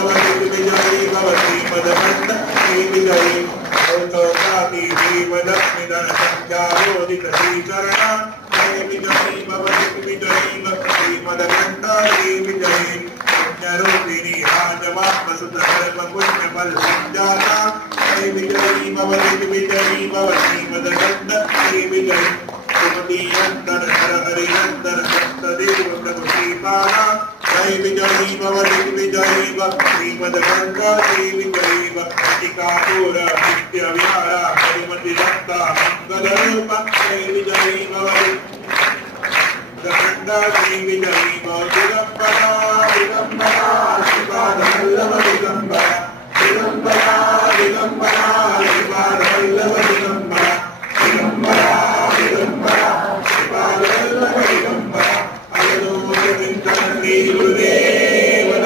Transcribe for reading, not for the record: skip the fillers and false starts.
भवति विजयी भवति मदगण्ड विजयी औषधाति देवलक्ष्मीधर संध्यारोदित श्रीकरण विजयी भवति विजयी मदगण्ड विजयी पुण्यरूपिणी राजवात्मसुतधर्म पुण्यफल संजाता विजयी भवति मदगण्ड विजयी सुमतीनन्दन हर हरिनन्दन सप्तदेव प्रभु श्रीपादा जय विजयी भवति विजयी श्रीमद्गंगा विजयी टीकापुर नित्य विहारा हरिमति दत्ता मंगल रूप जय विजयी भवति गंगा विजयी दिगंबरा दिगंबरा